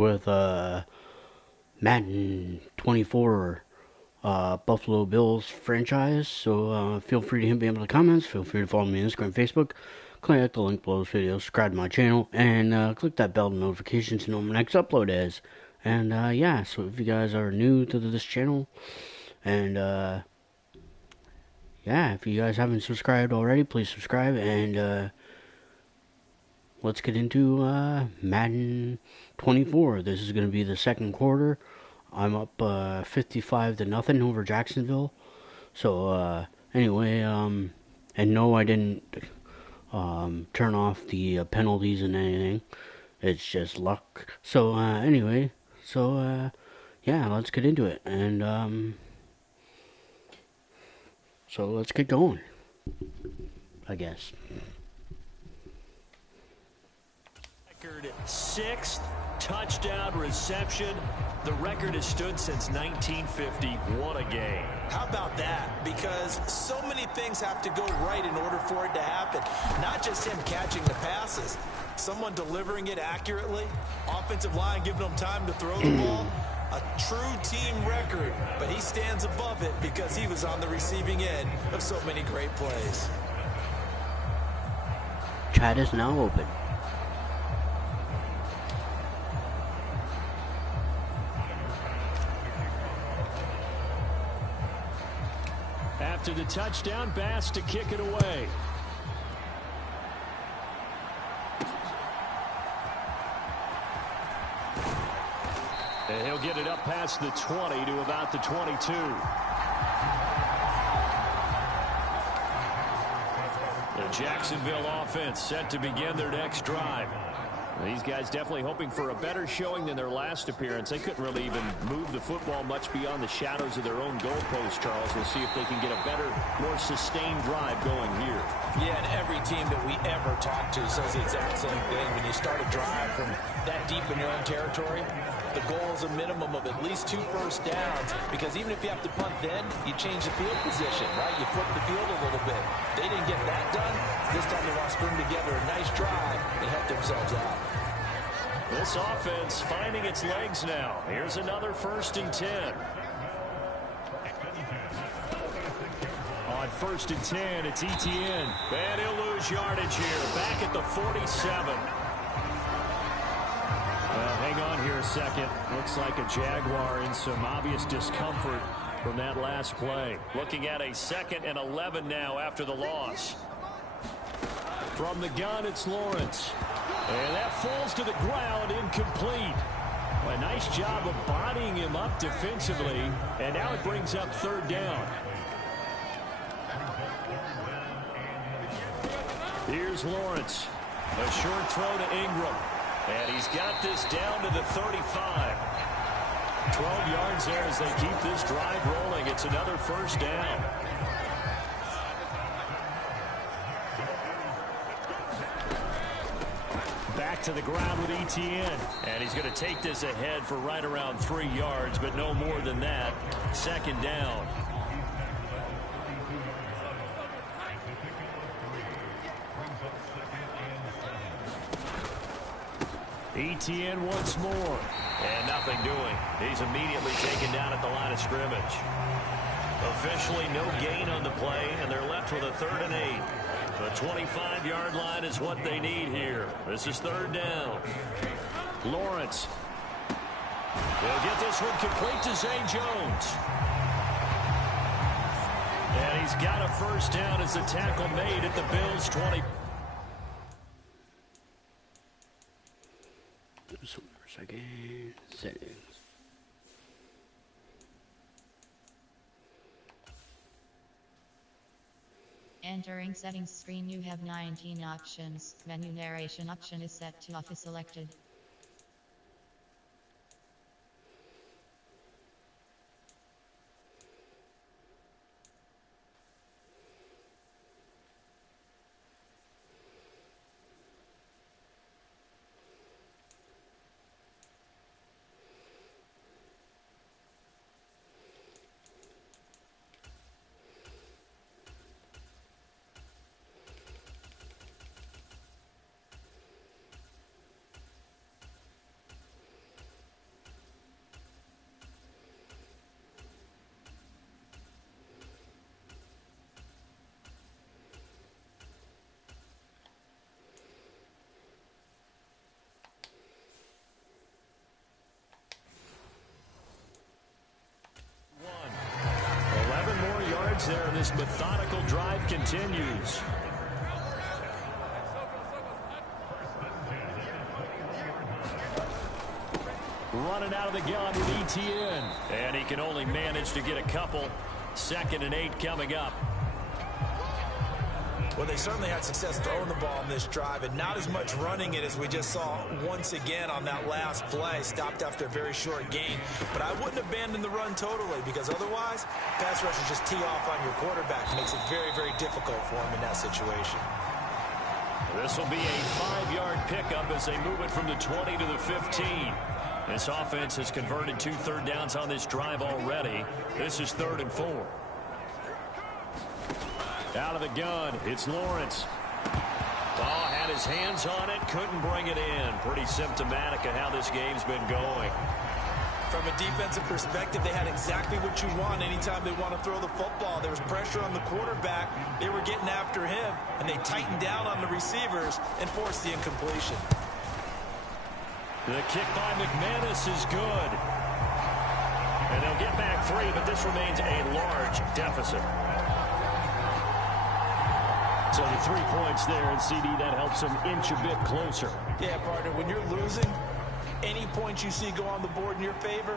with Madden 24 Buffalo Bills franchise. So feel free to hit me up in the comments. Feel free to follow me on Instagram, Facebook. Click the link below this video, subscribe to my channel, and click that bell notification to know when my next upload is. And yeah, so if you guys are new to this channel, and yeah, if you guys haven't subscribed already, please subscribe. And let's get into Madden 24. This is going to be the second quarter. I'm up 55 to nothing over Jacksonville. So anyway, and no, I didn't turn off the penalties and anything. It's just luck. So anyway, so yeah, let's get into it, and so let's get going, I guess. Sixth touchdown reception. The record has stood since 1950. What a game. How about that? Because so many things have to go right in order for it to happen. Not just him catching the passes. Someone delivering it accurately. Offensive line giving him time to throw the ball. A true team record. But he stands above it because he was on the receiving end of so many great plays. Chat is now open. After the touchdown, Bass to kick it away. And he'll get it up past the 20 to about the 22. The Jacksonville offense set to begin their next drive. These guys definitely hoping for a better showing than their last appearance. They couldn't really even move the football much beyond the shadows of their own goalpost, Charles. We'll see if they can get a better, more sustained drive going here. Yeah, and every team that we ever talk to says the exact same thing. When you start a drive from that deep in your own territory, the goal is a minimum of at least 2 first downs, because even if you have to punt then, you change the field position, right? You flip the field a little bit. They didn't get that done. This time they want to string together a nice drive and help themselves out. This offense finding its legs now. Here's another 1st and 10. On 1st and 10, it's Etienne. And he'll lose yardage here. Back at the 47. Well, hang on here a second. Looks like a Jaguar in some obvious discomfort from that last play. Looking at a 2nd and 11 now after the loss. From the gun, it's Lawrence. And that falls to the ground, incomplete. A nice job of bodying him up defensively. And now it brings up 3rd down. Here's Lawrence. A short throw to Ingram. And he's got this down to the 35. 12 yards there as they keep this drive rolling. It's another 1st down. Back to the ground with Etienne. And he's going to take this ahead for right around 3 yards, but no more than that. 2nd down. Etienne once more. And nothing doing. He's immediately taken down at the line of scrimmage. Officially no gain on the play, and they're left with a 3rd and 8. The 25-yard line is what they need here. This is 3rd down. Lawrence. They'll get this one complete to Zay Jones. And he's got a 1st down as the tackle made at the Bills' 20. So for a second, settings. Entering settings screen, you have 19 options. Menu narration option is set to off is selected. this methodical drive continues. Running out of the gun with ETN. And he can only manage to get a couple. 2nd and 8 coming up. Well, they certainly had success throwing the ball in this drive, and not as much running it as we just saw once again on that last play. Stopped after a very short gain. But I wouldn't abandon the run totally, because otherwise, pass rushers just tee off on your quarterback. It makes it very, very difficult for him in that situation. This will be a 5-yard pickup as they move it from the 20 to the 15. This offense has converted 2 third downs on this drive already. This is 3rd and 4. Out of the gun, it's Lawrence. Oh, had his hands on it, couldn't bring it in. Pretty symptomatic of how this game's been going. From a defensive perspective, they had exactly what you want anytime they want to throw the football. There was pressure on the quarterback. They were getting after him, and they tightened down on the receivers and forced the incompletion. The kick by McManus is good. And they'll get back 3, but this remains a large deficit. So the 3 points there, and CD, that helps them inch a bit closer. Yeah, partner, when you're losing, any points you see go on the board in your favor,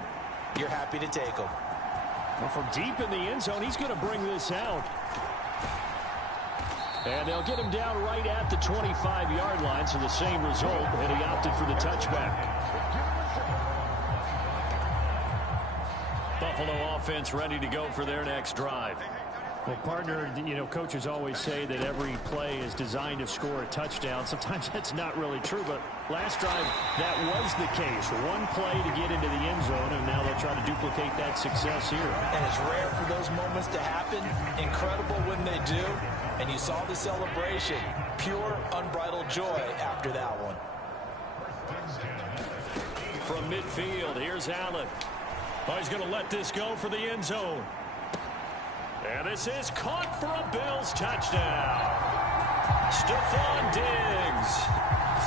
you're happy to take them. Well, from deep in the end zone, he's going to bring this out. And they'll get him down right at the 25-yard line, so the same result, and he opted for the touchback. Buffalo offense ready to go for their next drive. Well, partner, you know, coaches always say that every play is designed to score a touchdown. Sometimes that's not really true, but last drive, that was the case. 1 play to get into the end zone, and now they'll try to duplicate that success here. And it's rare for those moments to happen. Incredible when they do. And you saw the celebration. Pure, unbridled joy after that one. From midfield, here's Allen. Oh, he's going to let this go for the end zone. And this is caught for a Bills touchdown. Stephon Diggs,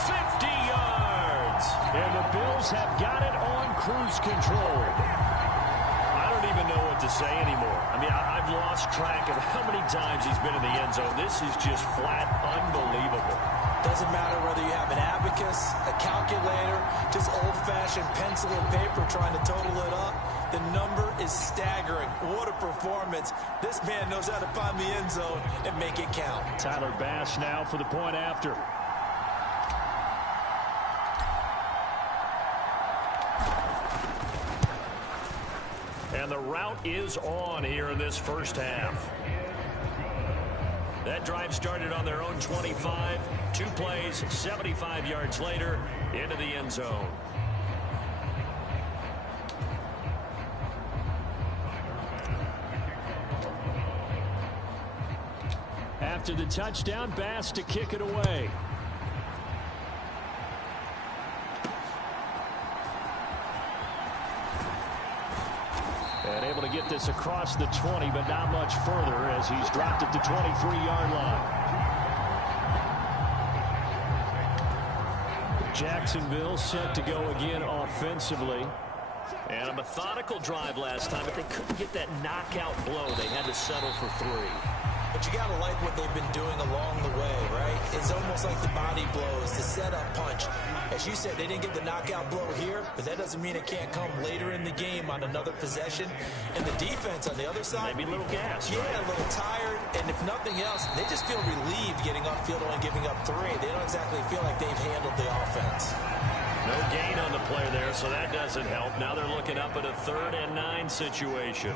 50 yards. And the Bills have got it on cruise control. I don't even know what to say anymore. I mean, I've lost track of how many times he's been in the end zone. This is just flat unbelievable. Doesn't matter whether you have an abacus, a calculator, just old-fashioned pencil and paper trying to total it up. The number is staggering. What a performance. This man knows how to find the end zone and make it count. Tyler Bass now for the point after. And the route is on here in this first half. That drive started on their own 25. 2 plays, 75 yards later, into the end zone. After the touchdown, Bass to kick it away. And able to get this across the 20, but not much further as he's dropped at the 23-yard line. Jacksonville set to go again offensively. And a methodical drive last time, but they couldn't get that knockout blow. They had to settle for 3. But you got to like what they've been doing along the way, right? It's almost like the body blows, the setup punch. As you said, they didn't get the knockout blow here, but that doesn't mean it can't come later in the game on another possession. And the defense on the other side, maybe a little gas. Yeah, right? A little tired. And if nothing else, they just feel relieved getting upfield and giving up 3. They don't exactly feel like they've handled the offense. No gain on the play there, so that doesn't help. Now they're looking up at a 3rd and 9 situation.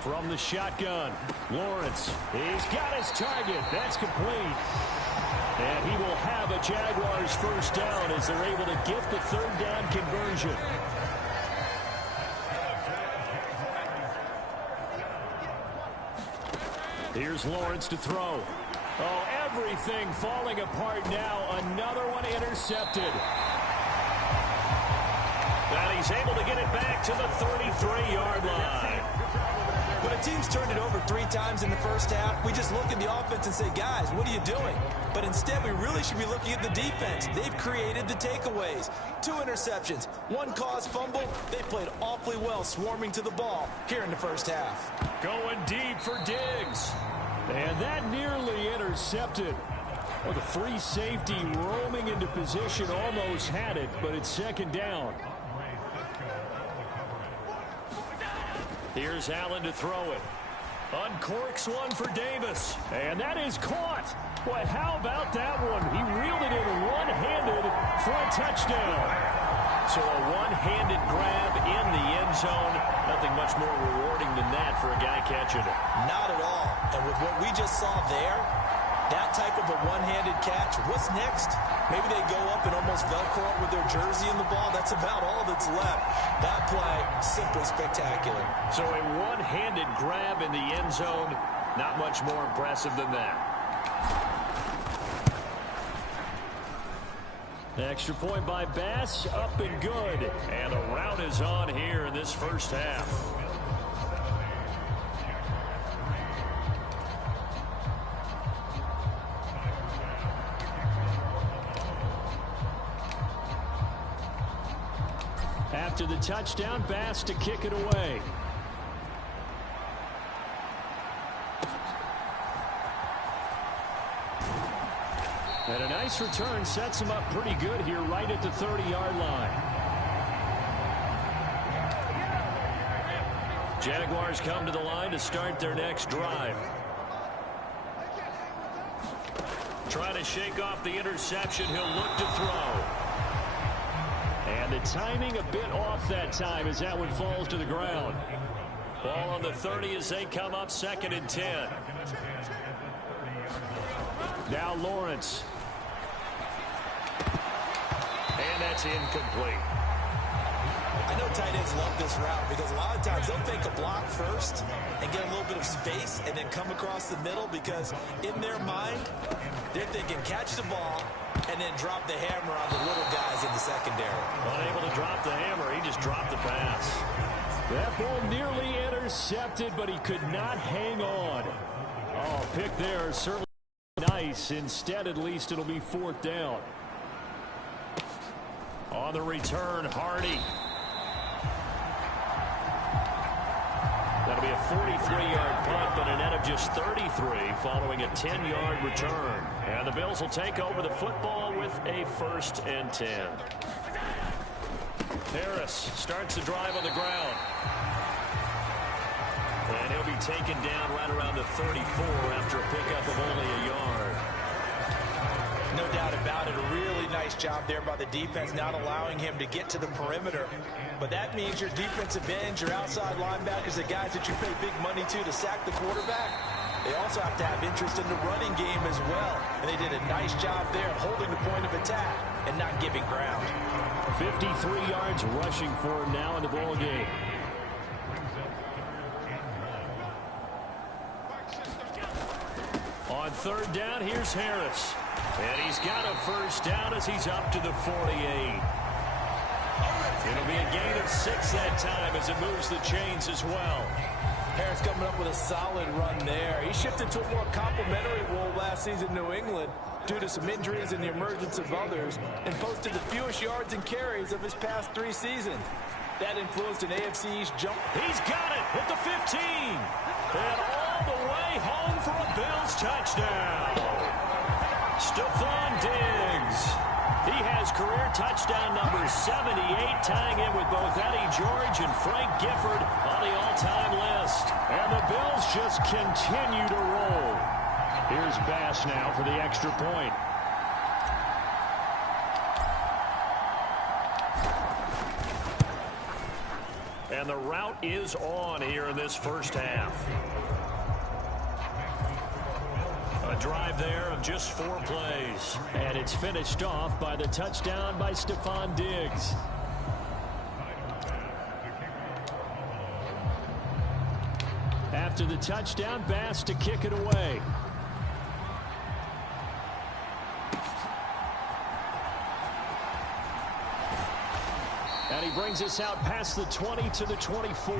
From the shotgun, Lawrence, he's got his target. That's complete. And he will have a Jaguars first down as they're able to get the 3rd down conversion. Here's Lawrence to throw. Oh, everything falling apart now. Another one intercepted. And he's able to get it back to the 33-yard line. When a team's turned it over 3 times in the first half, we just look at the offense and say, guys, what are you doing? But instead, we really should be looking at the defense. They've created the takeaways. 2 interceptions, 1 caused fumble. They played awfully well swarming to the ball here in the first half. Going deep for Diggs. And that nearly intercepted. Well, the free safety roaming into position almost had it, but it's second down. Here's Allen to throw it. Uncorks one for Davis. And that is caught. Boy, how about that one? He reeled it in one-handed for a touchdown. So a one-handed grab in the end zone. Nothing much more rewarding than that for a guy catching it. Not at all. And with what we just saw there, that type of a one-handed catch, what's next? Maybe they go up and almost Velcro it with their jersey in the ball. That's about all that's left. That play, simply spectacular. So a one-handed grab in the end zone, not much more impressive than that. Extra point by Bass, up and good. And the rout is on here in this first half. After the touchdown, Bass to kick it away. And a nice return sets him up pretty good here right at the 30-yard line. Jaguars come to the line to start their next drive. Trying to shake off the interception. He'll look to throw. And the timing a bit off that time as that one falls to the ground. Ball on the 30 as they come up 2nd and 10. Now Lawrence. And that's incomplete. I know tight ends love this route because a lot of times they'll fake a block first and get a little bit of space and then come across the middle because in their mind, they're thinking catch the ball and then drop the hammer on the little guys in the secondary. Unable to drop the hammer, he just dropped the pass. That ball nearly intercepted, but he could not hang on. Oh, pick there, certainly nice. Instead, at least it'll be 4th down. On the return, Hardy. That'll be a 43-yard punt, but a net of just 33 following a 10-yard return. And the Bills will take over the football with a 1st and 10. Harris starts the drive on the ground. And he'll be taken down right around the 34 after a pickup of only a yard. No doubt about it. A really nice job there by the defense, not allowing him to get to the perimeter. But that means your defensive ends, your outside linebackers, the guys that you pay big money to sack the quarterback, they also have to have interest in the running game as well. And they did a nice job there holding the point of attack and not giving ground. 53 yards rushing for him now in the ball game. On 3rd down, here's Harris. And he's got a 1st down as he's up to the 48. It'll be a gain of 6 that time as it moves the chains as well. Harris coming up with a solid run there. He shifted to a more complimentary role last season in New England due to some injuries and the emergence of others, and posted the fewest yards and carries of his past 3 seasons. That influenced an AFC East jump. He's got it at the 15. And all the way home for a Bills touchdown. Stephon Diggs. He has career touchdown number 78, tying in with both Eddie George and Frank Gifford on the all-time list. And the Bills just continue to roll. Here's Bass now for the extra point. And the route is on here in this first half. A drive there of just 4 plays. And it's finished off by the touchdown by Stephon Diggs. After the touchdown, Bass to kick it away. And he brings us out past the 20 to the 24.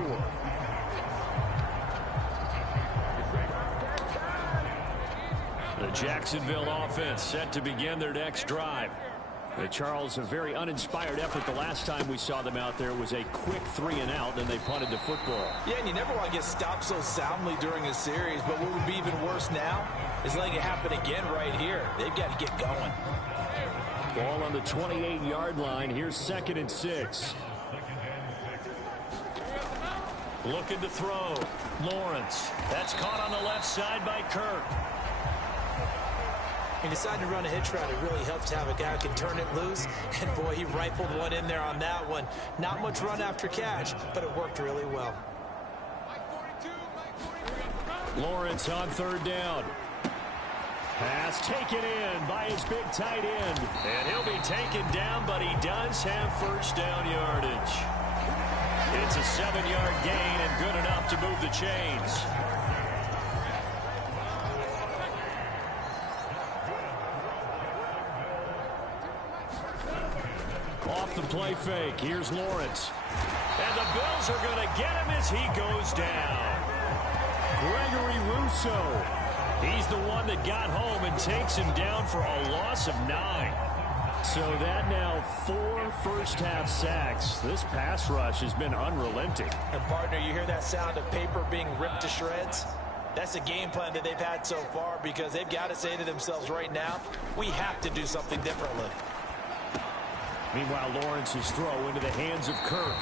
Jacksonville offense set to begin their next drive. Charles, a very uninspired effort the last time we saw them out there. Was a quick 3-and-out, then they punted the football. Yeah, and you never want to get stopped so soundly during a series, but what would be even worse now is letting it happen again right here. They've got to get going. Ball on the 28-yard line. Here's 2nd and 6. Looking to throw. Lawrence. That's caught on the left side by Kirk. He decided to run a hitch route. It really helps to have a guy who can turn it loose. And, boy, he rifled one in there on that one. Not much run after catch, but it worked really well. Lawrence on 3rd down. Pass taken in by his big tight end. And he'll be taken down, but he does have 1st down yardage. It's a 7-yard gain and good enough to move the chains. Off the play fake. Here's Lawrence. And the Bills are going to get him as he goes down. Gregory Rousseau. He's the one that got home and takes him down for a loss of 9. So that now 4 first-half sacks. This pass rush has been unrelenting. And, partner, you hear that sound of paper being ripped to shreds? That's the game plan that they've had so far because they've got to say to themselves right now, we have to do something differently. Meanwhile, Lawrence's throw into the hands of Kirk.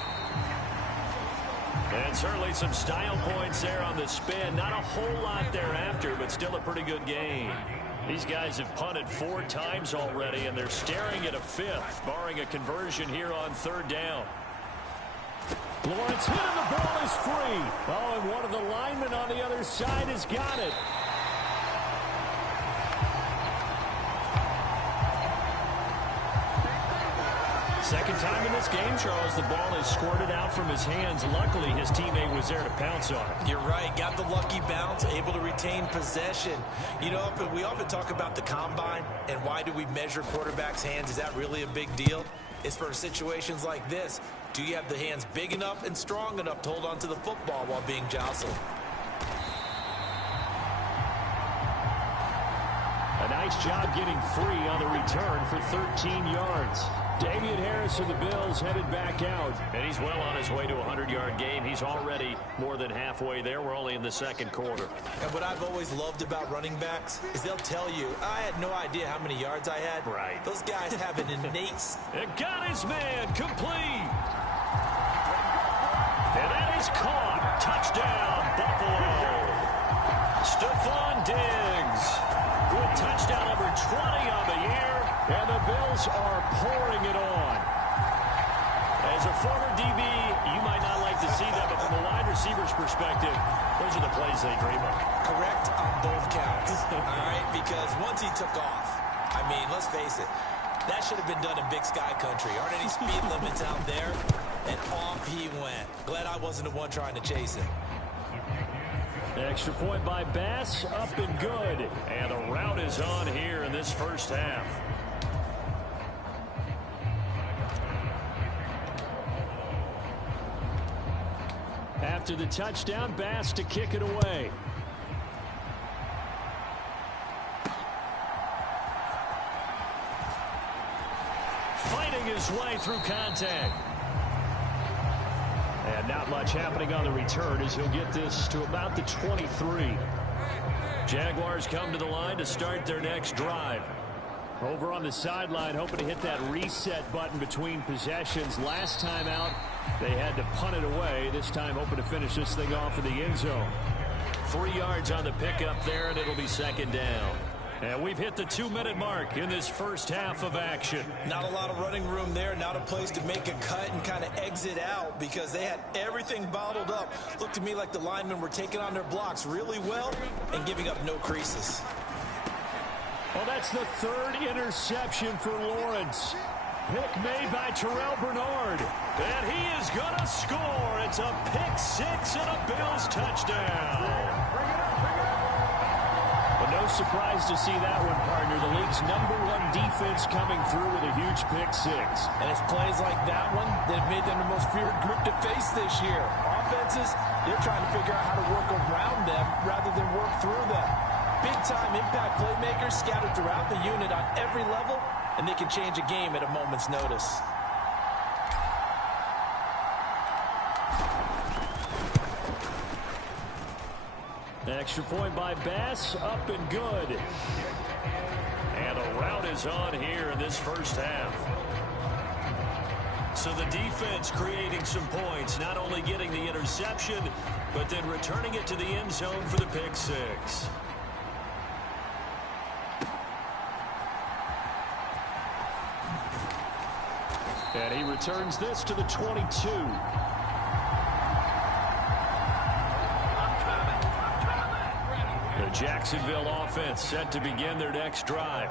And certainly some style points there on the spin. Not a whole lot thereafter, but still a pretty good game. These guys have punted 4 times already, and they're staring at a 5th, barring a conversion here on 3rd down. Lawrence hit and the ball is free. Oh, and one of the linemen on the other side has got it. Second time in this game, Charles, the ball is squirted out from his hands. Luckily, his teammate was there to pounce on it. You're right. Got the lucky bounce, able to retain possession. You know, we often talk about the combine and why do we measure quarterbacks' hands. Is that really a big deal? It's for situations like this. Do you have the hands big enough and strong enough to hold on to the football while being jostled? A nice job getting free on the return for 13 yards. Damian Harris of the Bills headed back out. And he's well on his way to a 100-yard game. He's already more than halfway there. We're only in the 2nd quarter. And what I've always loved about running backs is they'll tell you, I had no idea how many yards I had. Right. Those guys have an innate... And got his man complete. And that is caught. Touchdown, Buffalo. Stephon Diggs with touchdown number 20 on the year. And the Bills are pouring it on. As a former DB, you might not like to see that, but from a wide receiver's perspective, those are the plays they dream of. Correct on both counts. All right, because once he took off, I mean, let's face it, that should have been done in Big Sky Country. Aren't any speed limits out there? And off he went. Glad I wasn't the one trying to chase him. Extra point by Bass, up and good. And the route is on here in this first half. After the touchdown, Bass to kick it away. Fighting his way through contact. And not much happening on the return as he'll get this to about the 23. Jaguars come to the line to start their next drive. Over on the sideline, hoping to hit that reset button between possessions. Last time out, they had to punt it away. This time, hoping to finish this thing off in the end zone. 3 yards on the pickup there, and it'll be 2nd down. And we've hit the 2-minute mark in this first half of action. Not a lot of running room there. Not a place to make a cut and kind of exit out because they had everything bottled up. Looked to me like the linemen were taking on their blocks really well and giving up no creases. Well, that's the 3rd interception for Lawrence. Pick made by Terrell Bernard. And he is going to score. It's a pick 6 and a Bills touchdown. But no surprise to see that one, partner. The league's #1 defense coming through with a huge pick 6. And it's plays like that one that have made them the most feared group to face this year. Offenses, they're trying to figure out how to work around them rather than work through them. big-time impact playmakers scattered throughout the unit on every level, and they can change a game at a moment's notice. Extra point by Bass, up and good. And a rout is on here in this first half. So the defense creating some points, not only getting the interception, but then returning it to the end zone for the pick six. And he returns this to the 22. The Jacksonville offense set to begin their next drive.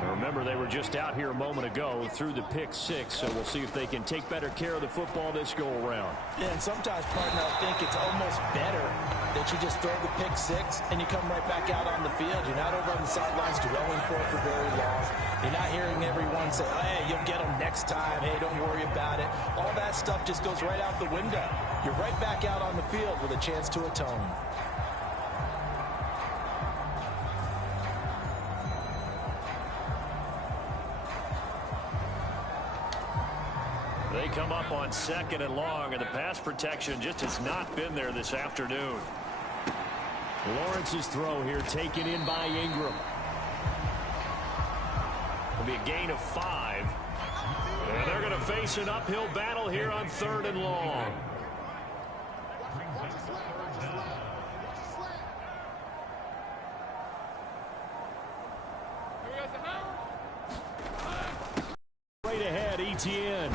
And remember, they were just out here a moment ago through the pick six, so we'll see if they can take better care of the football this go-around. Yeah, and sometimes, partner, I think it's almost better that you just throw the pick six and you come right back out on the field. You're not over on the sidelines dwelling for it for very long. You're not hearing everyone say, hey, you'll get them next time. Hey, don't worry about it. All that stuff just goes right out the window. You're right back out on the field with a chance to atone. They come up on 2nd and long, and the pass protection just has not been there this afternoon. Lawrence's throw here taken in by Ingram. It'll be a gain of 5. And they're going to face an uphill battle here on 3rd and long. Right ahead, Etienne.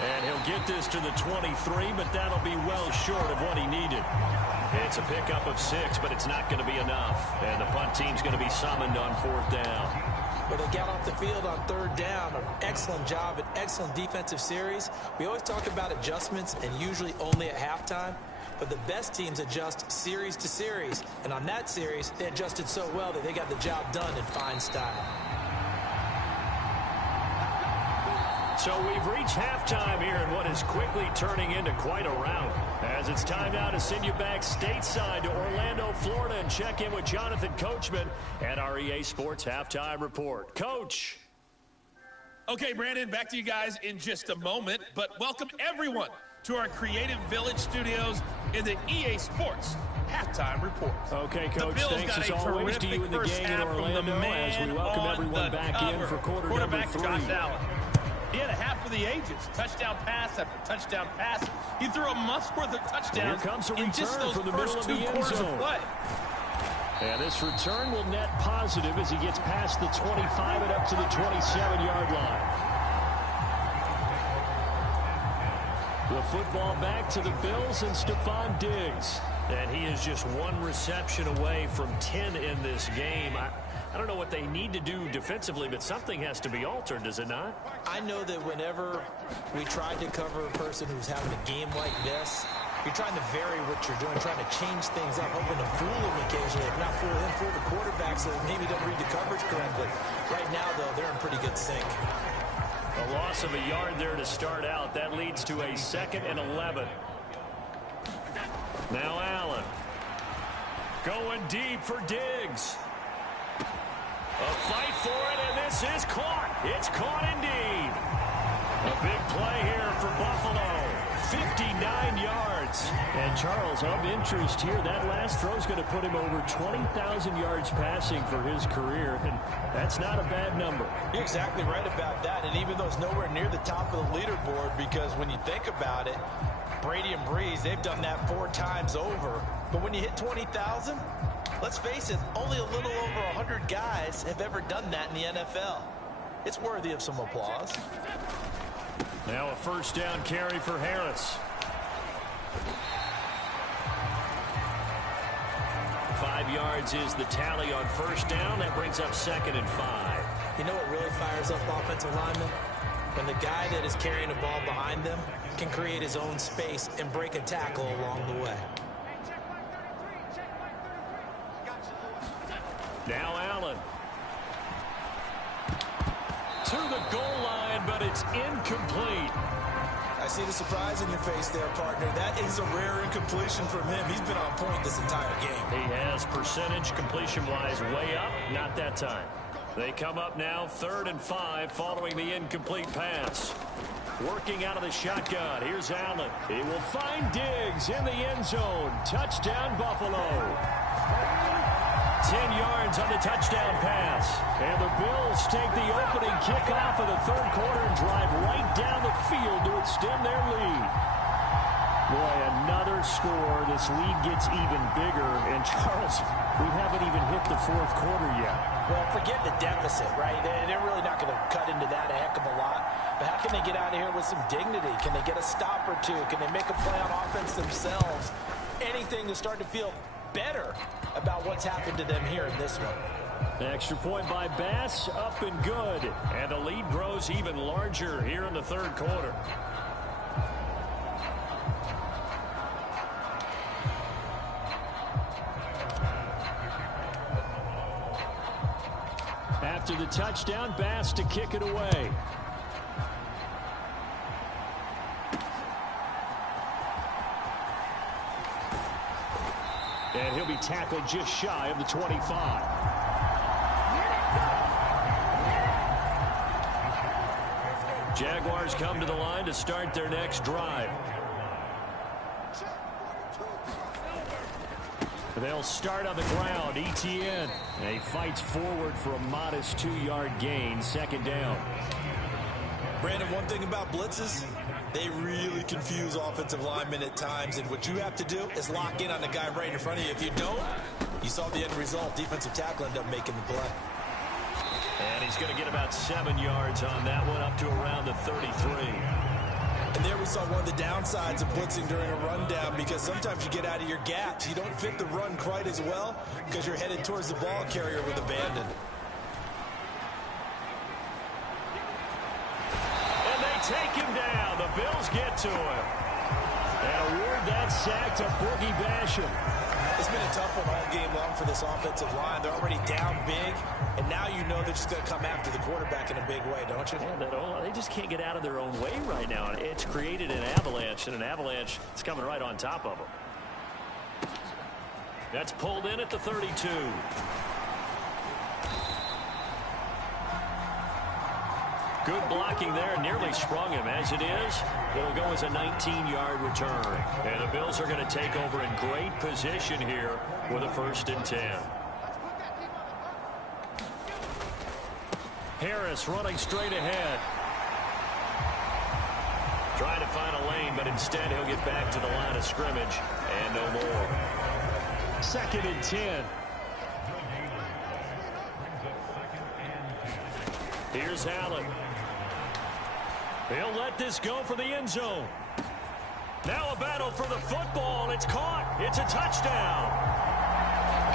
And he'll get this to the 23, but that'll be well short of what he needed. It's a pickup of 6, but it's not going to be enough. And the punt team's going to be summoned on 4th down. But they got off the field on 3rd down. An excellent job, an excellent defensive series. We always talk about adjustments, and usually only at halftime. But the best teams adjust series to series. And on that series, they adjusted so well that they got the job done in fine style. So we've reached halftime here in what is quickly turning into quite a rout. As it's time now to send you back stateside to Orlando, Florida, and check in with Jonathan Coachman at our EA Sports Halftime Report. Coach. Okay, Brandon, back to you guys in just a moment. But welcome everyone to our Creative Village studios in the EA Sports Halftime Report. Okay, Coach, thanks as always to you and the gang in Orlando as we welcome everyone back in for quarter number 3. Josh Allen. He had a half of the ages. Touchdown pass after touchdown pass. He threw a month's worth of touchdowns in just those first 2 quarters of play. And this return will net positive as he gets past the 25 and up to the 27-yard line. The football back to the Bills and Stephon Diggs. And he is just 1 reception away from 10 in this game. I don't know what they need to do defensively, but something has to be altered, does it not? I know that whenever we try to cover a person who's having a game like this, you're trying to vary what you're doing, trying to change things up, hoping to fool him occasionally. If not fool him, fool the quarterback so maybe don't read the coverage correctly. Right now, though, they're in pretty good sync. A loss of a yard there to start out. That leads to a 2nd and 11. Now Allen. Going deep for Diggs. A fight for it, and this is caught. It's caught indeed. A big play here for Buffalo. 59 yards. And Charles, of interest here, that last throw is going to put him over 20,000 yards passing for his career, and that's not a bad number. You're exactly right about that, and even though it's nowhere near the top of the leaderboard, because when you think about it, Brady and Breeze, they've done that 4 times over. But when you hit 20,000, let's face it, only a little over 100 guys have ever done that in the NFL. It's worthy of some applause. Now a 1st down carry for Harris. 5 yards is the tally on 1st down. That brings up 2nd and 5. You know what really fires up offensive linemen? When the guy that is carrying the ball behind them can create his own space and break a tackle along the way. Now Allen. To the goal line, but it's incomplete. I see the surprise in your face there, partner. That is a rare incompletion from him. He's been on point this entire game. He has percentage completion-wise way up. Not that time. They come up now 3rd and 5 following the incomplete pass. Working out of the shotgun. Here's Allen. He will find Diggs in the end zone. Touchdown, Buffalo. 10 yards on the touchdown pass. And the Bills take the opening kickoff of the 3rd quarter and drive right down the field to extend their lead. Boy, another score. This lead gets even bigger. And, Charles, we haven't even hit the 4th quarter yet. Well, forget the deficit, right? They're really not going to cut into that a heck of a lot. But how can they get out of here with some dignity? Can they get a stop or two? Can they make a play on offense themselves? Anything to start to feel better about what's happened to them here in this one. The extra point by Bass, up and good. And the lead grows even larger here in the 3rd quarter. After the touchdown, Bass to kick it away. And he'll be tackled just shy of the 25. Jaguars come to the line to start their next drive. They'll start on the ground. ETN. And he fights forward for a modest 2-yard gain. 2nd down. Brandon, one thing about blitzes, they really confuse offensive linemen at times. And what you have to do is lock in on the guy right in front of you. If you don't, you saw the end result. Defensive tackle ended up making the play. And he's going to get about 7 yards on that one, up to around the 33. And there we saw one of the downsides of blitzing during a rundown, because sometimes you get out of your gaps. You don't fit the run quite as well because you're headed towards the ball carrier with abandon. And they take him down. The Bills get to him. And award that sack to Boogie Basham. It's been a tough one all game long for this offensive line. They're already down big, and now you know they're just going to come after the quarterback in a big way, don't you? Yeah, they just can't get out of their own way right now. It's created an avalanche, and an avalanche is coming right on top of them. That's pulled in at the 32. Good blocking there, nearly sprung him. As it is, it'll go as a 19-yard return. And the Bills are going to take over in great position here with a 1st and 10. Harris running straight ahead. Trying to find a lane, but instead he'll get back to the line of scrimmage and no more. 2nd and 10. Here's Allen. He'll let this go for the end zone. Now a battle for the football. It's caught. It's a touchdown.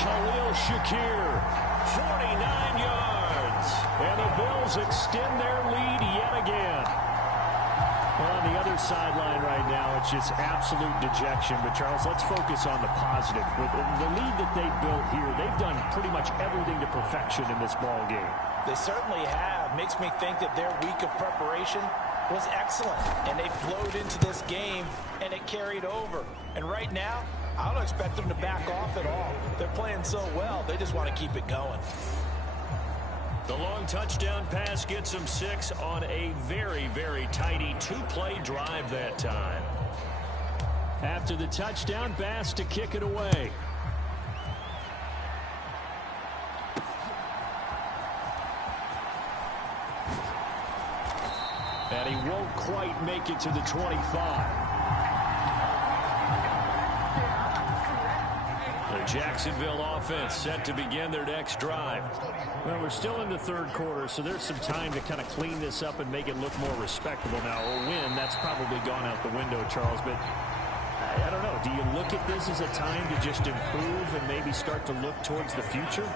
Khalil Shakir, 49 yards. And the Bills extend their lead yet again. Well, on the other sideline right now, it's just absolute dejection. But, Charles, let's focus on the positive. With the lead that they built here, they've done pretty much everything to perfection in this ball game. They certainly have. Makes me think that their week of preparation was excellent, and they flowed into this game, and it carried over. And right now, I don't expect them to back off at all. They're playing so well, they just want to keep it going. The long touchdown pass gets them 6 on a very, very tidy 2-play drive that time. After the touchdown, Bass to kick it away. And he won't quite make it to the 25. The Jacksonville offense set to begin their next drive. Well, we're still in the 3rd quarter, so there's some time to kind of clean this up and make it look more respectable now. A win, that's probably gone out the window, Charles, but I don't know. Do you look at this as a time to just improve and maybe start to look towards the future?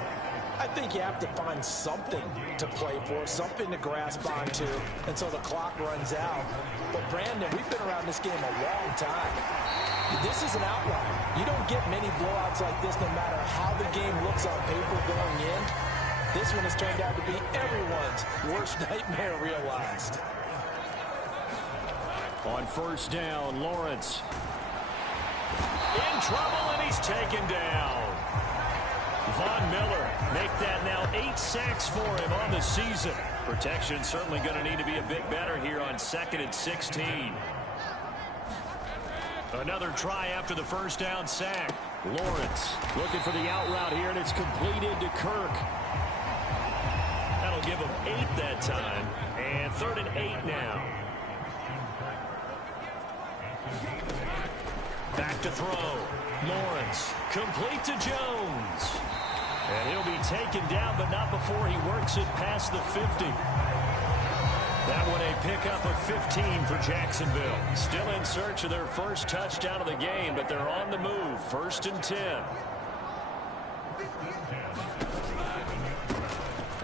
I think you have to find something to play for, something to grasp onto until the clock runs out. But, Brandon, we've been around this game a long time. This is an outlier. You don't get many blowouts like this no matter how the game looks on paper going in. This one has turned out to be everyone's worst nightmare realized. On first down, Lawrence. In trouble, and he's taken down. Von Miller make that now 8 sacks for him on the season. Protection certainly going to need to be a bit better here on 2nd and 16. Another try after the first down sack. Lawrence looking for the out route here, and it's completed to Kirk. That'll give him 8 that time, and 3rd and 8 now. Back to throw. Lawrence complete to Jones. And he'll be taken down, but not before he works it past the 50. That one a pickup of 15 for Jacksonville. Still in search of their first touchdown of the game, but they're on the move. 1st and 10.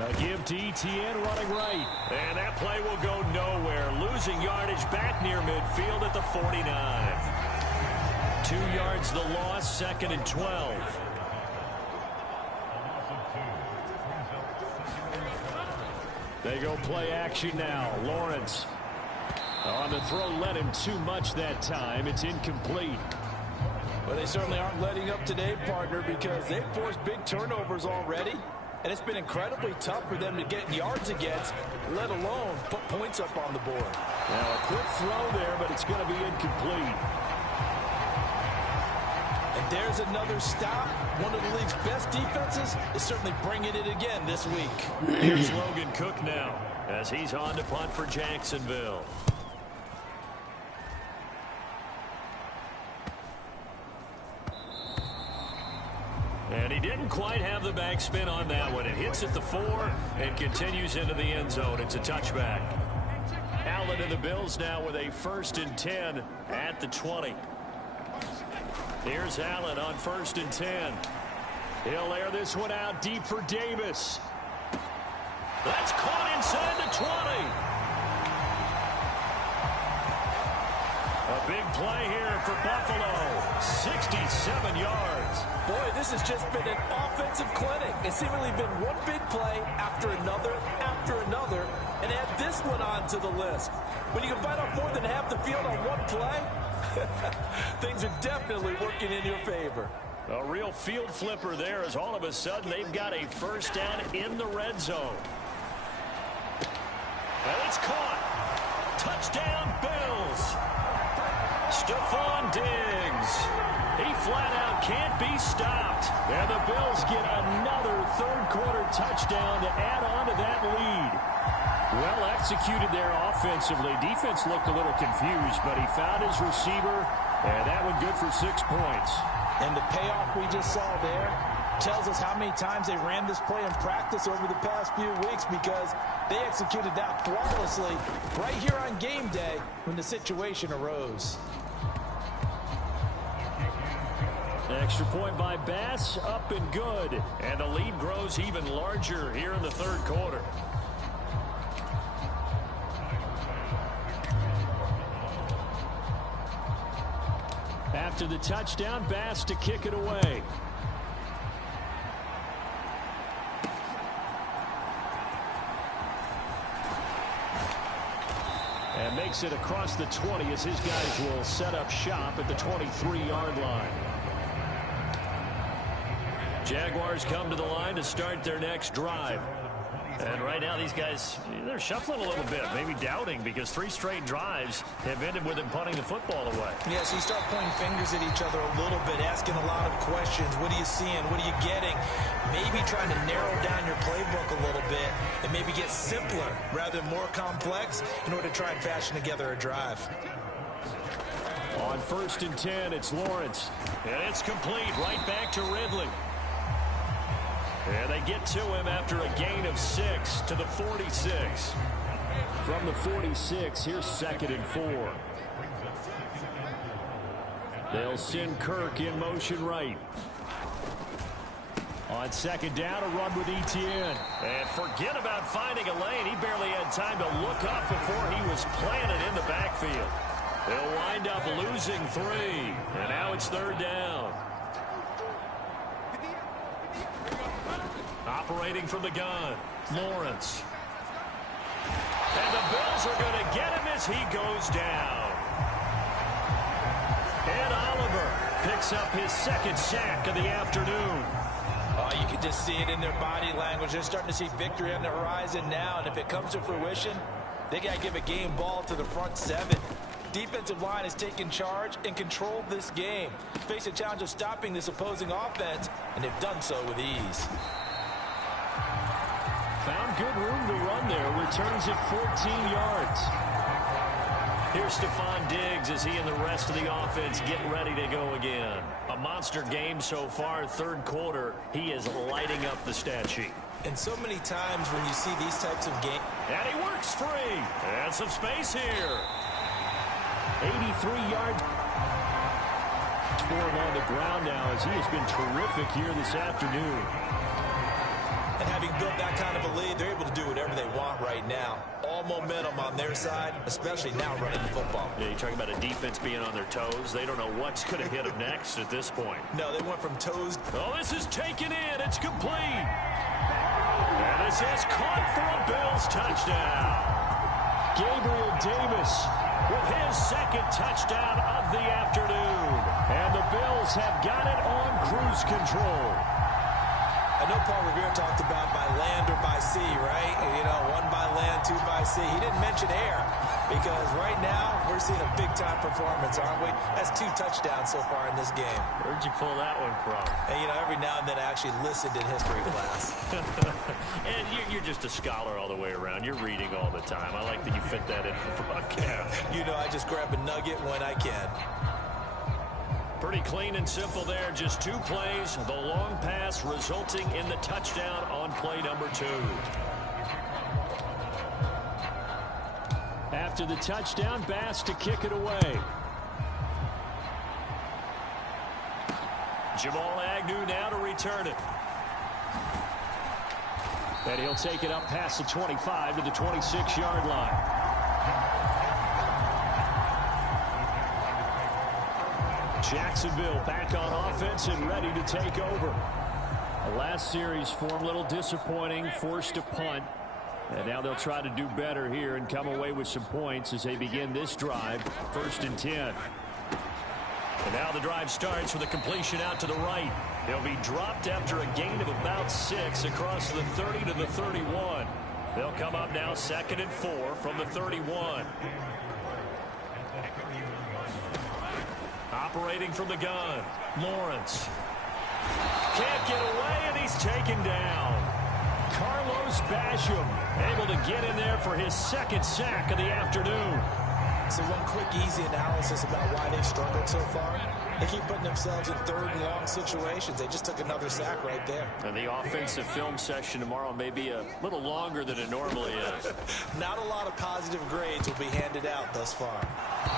A give to Etienne running right. And that play will go nowhere. Losing yardage back near midfield at the 49. 2 yards the loss, 2nd and 12. They go play action now. Lawrence on the throw, led him too much that time. It's incomplete. Well, they certainly aren't letting up today, partner, because they've forced big turnovers already. And it's been incredibly tough for them to get yards against, let alone put points up on the board. Now a quick throw there, but it's going to be incomplete. And there's another stop. One of the league's best defenses is certainly bringing it again this week. Here's Logan Cook now as he's on to punt for Jacksonville. And he didn't quite have the backspin on that one. It hits at the 4 and continues into the end zone. It's a touchback. Allen and the Bills now with a 1st and 10 at the 20. Here's Allen on 1st and 10. He'll air this one out deep for Davis. That's caught inside the 20. A big play here for Buffalo. 67 yards. Boy, this has just been an offensive clinic. It's seemingly been one big play after another, and add this one onto the list. When you can bite off more than half the field on one play, things are definitely working in your favor. A real field flipper there as all of a sudden they've got a first down in the red zone. And it's caught. Touchdown, Bills. Stephon Diggs. He flat out can't be stopped. And the Bills get another third-quarter touchdown to add on to that lead. Well executed there offensively. Defense looked a little confused, but he found his receiver, and that one good for 6 points. And the payoff we just saw there tells us how many times they ran this play in practice over the past few weeks, because they executed that flawlessly right here on game day when the situation arose. Extra point by Bass, up and good. And the lead grows even larger here in the third quarter. After the touchdown, Bass to kick it away. And makes it across the 20 as his guys will set up shop at the 23-yard line. Jaguars come to the line to start their next drive. And right now these guys, they're shuffling a little bit, maybe doubting, because 3 straight drives have ended with them punting the football away. Yeah, so you start pointing fingers at each other a little bit, asking a lot of questions. What are you seeing? What are you getting? Maybe trying to narrow down your playbook a little bit and maybe get simpler rather than more complex in order to try and fashion together a drive. On 1st and 10, it's Lawrence. And it's complete right back to Ridley. And they get to him after a gain of 6 to the 46. From the 46, here's 2nd and 4. They'll send Kirk in motion right. On 2nd down, a run with Etienne. And forget about finding a lane. He barely had time to look up before he was planted in the backfield. They'll wind up losing 3. And now it's 3rd down. Operating from the gun, Lawrence. And the Bills are going to get him as he goes down. picks up his second sack of the afternoon. Oh, you can just see it in their body language. They're starting to see victory on the horizon now, and if it comes to fruition, they got to give a game ball to the front seven. Defensive line has taken charge and controlled this game. Face a challenge of stopping this opposing offense, and they've done so with ease. Found good room to run there. Returns it 14 yards. Here's Stephon Diggs as he and the rest of the offense get ready to go again. A monster game so far, third quarter. He is lighting up the stat sheet. And so many times when you see these types of games. And he works free. And some space here. 83 yards for him on the ground now as he has been terrific here this afternoon. And having built that kind of a lead, they're able to do whatever they want right now. All momentum on their side, especially now running the football. Yeah, you're talking about a defense being on their toes. They don't know what's going to hit them next at this point. No, they went from toes. Oh, this is taken in. It's complete. And this is caught for a Bills touchdown. Gabriel Davis with his second touchdown of the afternoon. And the Bills have got it on cruise control. I know Paul Revere talked about by land or by sea, right? You know, one by land, two by sea. He didn't mention air because right now we're seeing a big-time performance, aren't we? That's 2 touchdowns so far in this game. Where'd you pull that one from? And, you know, every now and then I actually listened in history class. And you're just a scholar all the way around. You're reading all the time. I like that you fit that in for broadcast. You know, I just grab a nugget when I can. Pretty clean and simple there. Just 2 plays. The long pass resulting in the touchdown on play number 2. After the touchdown, Bass to kick it away. Jamal Agnew now to return it. And he'll take it up past the 25 to the 26-yard line. Jacksonville back on offense and ready to take over. The last series form a little disappointing, forced a punt. And now they'll try to do better here and come away with some points as they begin this drive, 1st and 10. And now the drive starts with a completion out to the right. He'll be dropped after a gain of about 6 across the 30 to the 31. They'll come up now 2nd and 4 from the 31. Operating from the gun, Lawrence. Can't get away, and he's taken down. Carlos Basham able to get in there for his 2nd sack of the afternoon. So one quick, easy analysis about why they've struggled so far. They keep putting themselves in 3rd and long situations. They just took another sack right there. And the offensive film session tomorrow may be a little longer than it normally is. Not a lot of positive grades will be handed out thus far.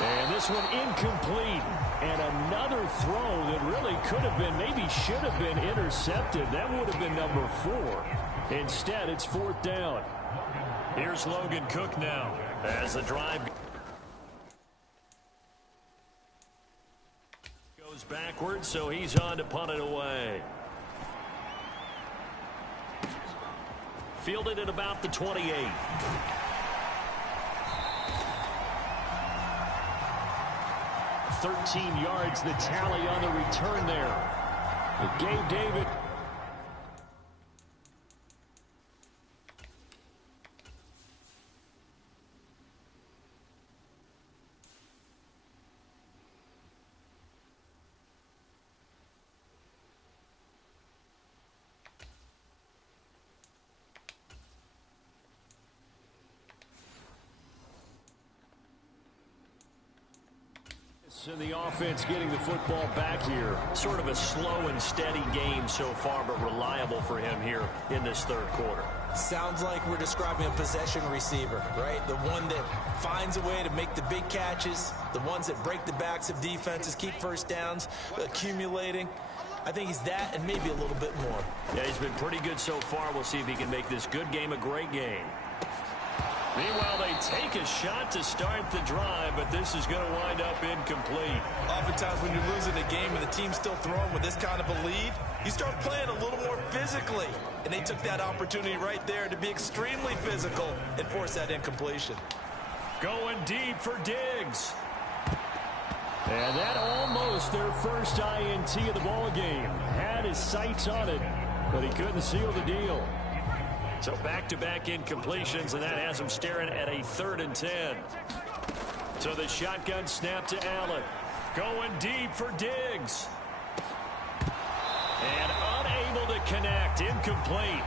And this one incomplete. And another throw that really could have been, maybe should have been intercepted. That would have been number 4. Instead, it's 4th down. Here's Logan Cook now as the drive goes backwards, so he's on to punt it away. Fielded at about the 28. $13 yards, the tally on the return there. It gave David. And the offense getting the football back here. Sort of a slow and steady game so far, but reliable for him here in this 3rd quarter. Sounds like we're describing a possession receiver, right? The one that finds a way to make the big catches, the ones that break the backs of defenses, keep first downs, accumulating. I think he's that and maybe a little bit more. Yeah, he's been pretty good so far. We'll see if he can make this good game a great game. Meanwhile, they take a shot to start the drive, but this is going to wind up incomplete. Oftentimes when you're losing a game and the team's still throwing with this kind of a lead, you start playing a little more physically. And they took that opportunity right there to be extremely physical and force that incompletion. Going deep for Diggs. And that almost their first INT of the ball game. Had his sights on it, but he couldn't seal the deal. So back-to-back incompletions, and that has him staring at a 3rd and 10. So the shotgun snap to Allen. Going deep for Diggs. And unable to connect. Incomplete.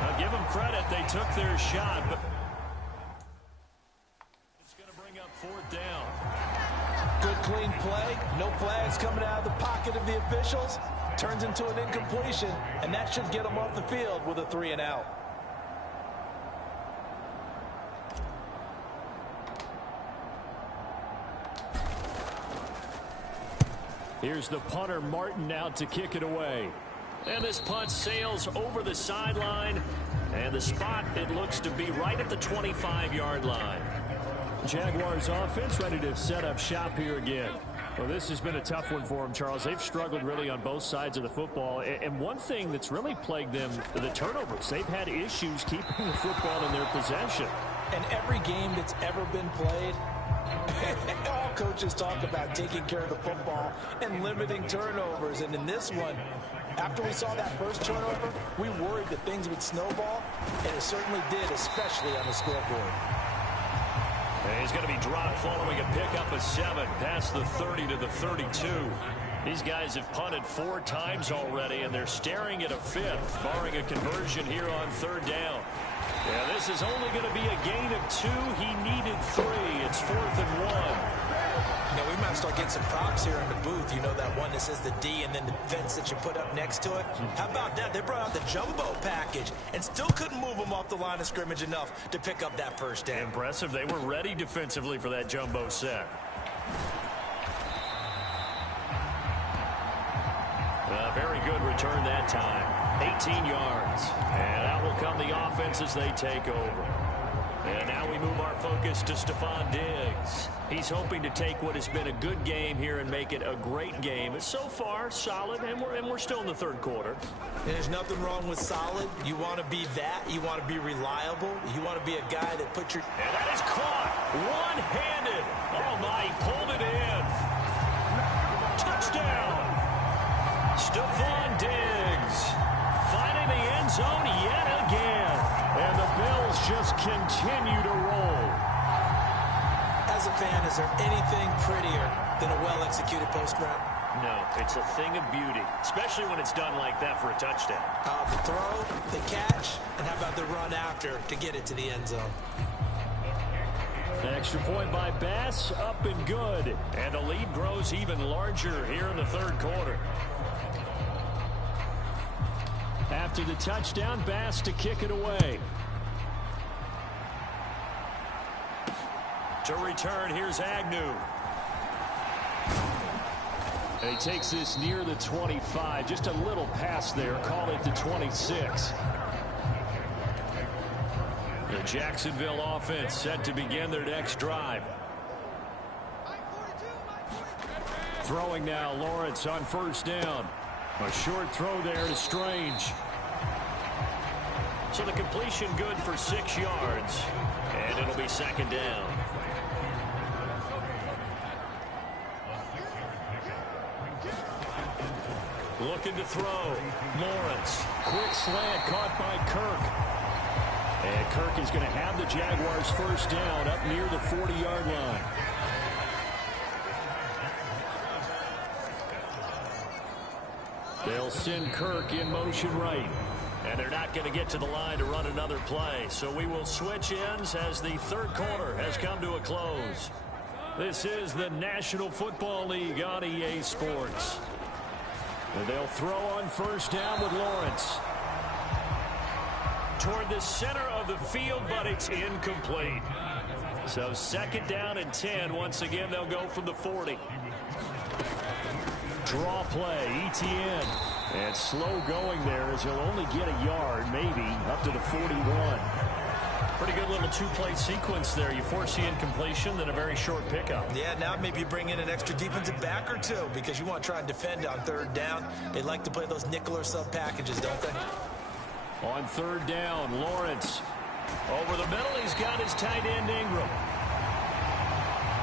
I'll give them credit. They took their shot, but it's going to bring up 4th down. Good clean play. No flags coming out of the pocket of the officials. Turns into an incompletion, and that should get them off the field with a 3 and out. Here's the punter, Martin, out to kick it away. And this punt sails over the sideline. And the spot, it looks to be right at the 25-yard line. Jaguars offense ready to set up shop here again. Well, this has been a tough one for them, Charles. They've struggled really on both sides of the football. And one thing that's really plagued them, the turnovers. They've had issues keeping the football in their possession. And every game that's ever been played, all coaches talk about taking care of the football and limiting turnovers. And in this one, after we saw that first turnover, we worried that things would snowball, and it certainly did, especially on the scoreboard. And he's going to be dropped following a pickup of 7 past the 30 to the 32. These guys have punted 4 times already, and they're staring at a 5th, barring a conversion here on 3rd down. Yeah, this is only going to be a gain of 2. He needed 3. It's 4th and 1. You know, we might start getting some props here in the booth. You know, that one that says the D and then the fence that you put up next to it. How about that? They brought out the jumbo package and still couldn't move them off the line of scrimmage enough to pick up that first down. Impressive. They were ready defensively for that jumbo set. Very good return that time. 18 yards. And out will come the offense as they take over. And now we move our focus to Stephon Diggs. He's hoping to take what has been a good game here and make it a great game. So far, solid, and we're still in the 3rd quarter. There's nothing wrong with solid. You want to be that. You want to be reliable. You want to be a guy that puts your... And that is caught. One-handed. Oh, my. He pulled it in. Touchdown. Stephon Diggs finding the end zone yet again. And the Bills just continue to roll. As a fan, is there anything prettier than a well-executed post route? No, it's a thing of beauty, especially when it's done like that for a touchdown. The throw, the catch, and how about the run after to get it to the end zone? An extra point by Bass, up and good. And the lead grows even larger here in the 3rd quarter. After the touchdown, Bass to kick it away. To return, here's Agnew. And he takes this near the 25. Just a little pass there. Call it the 26. The Jacksonville offense set to begin their next drive. Throwing now, Lawrence on 1st down. A short throw there to Strange. So the completion good for 6 yards. And it'll be 2nd down. Looking to throw. Lawrence. Quick slant caught by Kirk. And Kirk is going to have the Jaguars 1st down up near the 40-yard line. They'll send Kirk in motion right. And they're not going to get to the line to run another play. So we will switch ends as the 3rd quarter has come to a close. This is the National Football League on EA Sports. And they'll throw on 1st down with Lawrence. Toward the center of the field, but it's incomplete. So 2nd down and 10. Once again, they'll go from the 40. Draw play, Etienne. And slow going there as he'll only get a yard, maybe, up to the 41. Pretty good little 2-play sequence there. You force the incompletion, then a very short pickup. Yeah, now maybe you bring in an extra defensive back or 2 because you want to try and defend on 3rd down. They like to play those nickel or sub packages, don't they? On 3rd down, Lawrence. Over the middle, he's got his tight end Ingram.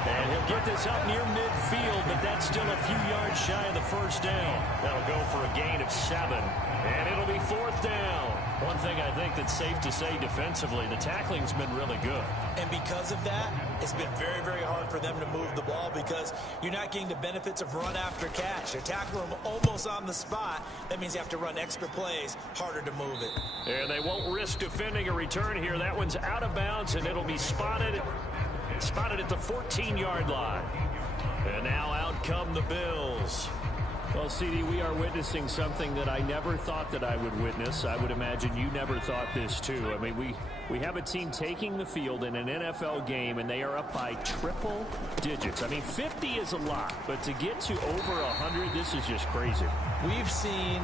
And he'll get this up near midfield, but that's still a few yards shy of the first down. That'll go for a gain of 7, and it'll be 4th down. One thing I think that's safe to say defensively, the tackling's been really good. And because of that, it's been very, very hard for them to move the ball because you're not getting the benefits of run after catch. They're tackling them almost on the spot. That means you have to run extra plays, harder to move it. And they won't risk defending a return here. That one's out of bounds, and it'll be spotted at the 14-yard line. And now out come the Bills. Well, CD, we are witnessing something that I never thought that I would witness. I would imagine you never thought this, too. I mean, we have a team taking the field in an NFL game, and they are up by triple digits. I mean, 50 is a lot, but to get to over 100, this is just crazy. We've seen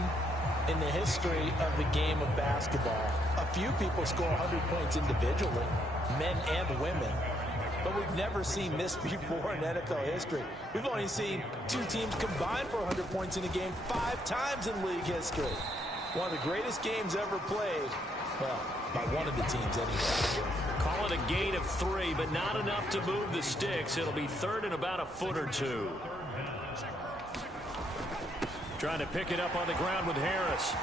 in the history of the game of basketball a few people score 100 points individually, men and women. But we've never seen this before in NFL history. We've only seen 2 teams combine for 100 points in a game 5 times in league history. One of the greatest games ever played, well, by one of the teams anyway. Call it a gain of 3, but not enough to move the sticks. It'll be 3rd and about a foot or 2. Trying to pick it up on the ground with Harris.